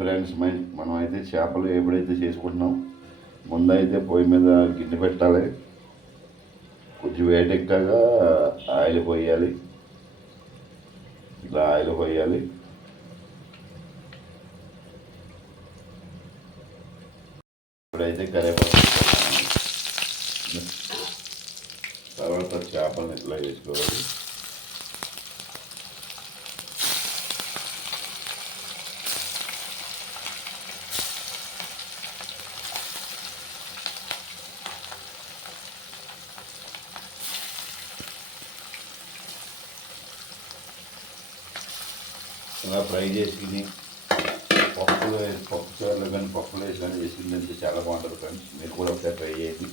ఫ్రెండ్స్ మనం అయితే చేపలు ఎప్పుడైతే చేసుకుంటున్నాం ముందైతే పొయ్యి మీద గిన్నె పెట్టాలి. కొంచెం వేడెక్కాక ఆయిల్ పోయాలి. ఇలా ఆయిల్ పోయాలి. ఇప్పుడైతే కరివేపాకు తర్వాత చేపలను ఇట్లా వేసుకోవాలి. ఇలా ఫ్రై చేసుకుని పప్పుచారులో కానీ పప్పులో వేసి కానీ వేసిందంటే చాలా బాగుంటుంది ఫ్రెండ్స్. మీరు కూడా ఒకసారి ట్రై చేయండి.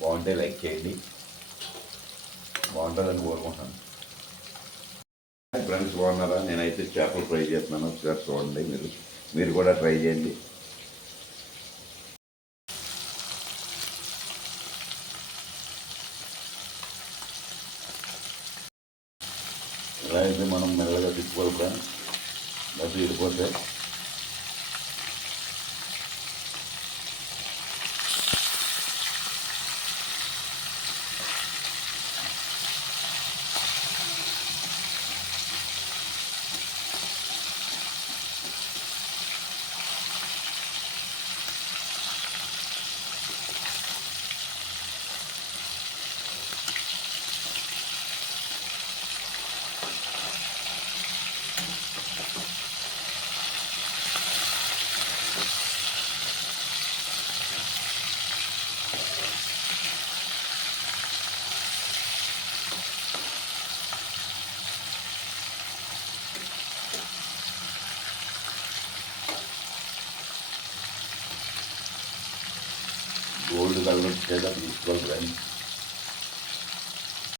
బాగుంటే లైక్ చేయండి. బాగుంటుందని కోరుకుంటున్నాను. ఫ్రెండ్స్ బాగున్నారా? నేనైతే చేపలు ఫ్రై చేస్తున్నాను. ఒకసారి చూడండి. మీరు కూడా ట్రై చేయండి. ఇలా అయితే మనం మెల్లగా తిప్పుకోవాలి ఫ్రెండ్స్. బస్సు విడిపోతే గోల్డ్ కలర్ వచ్చేదా తీసుకోవాలి ఫ్రెండ్స్.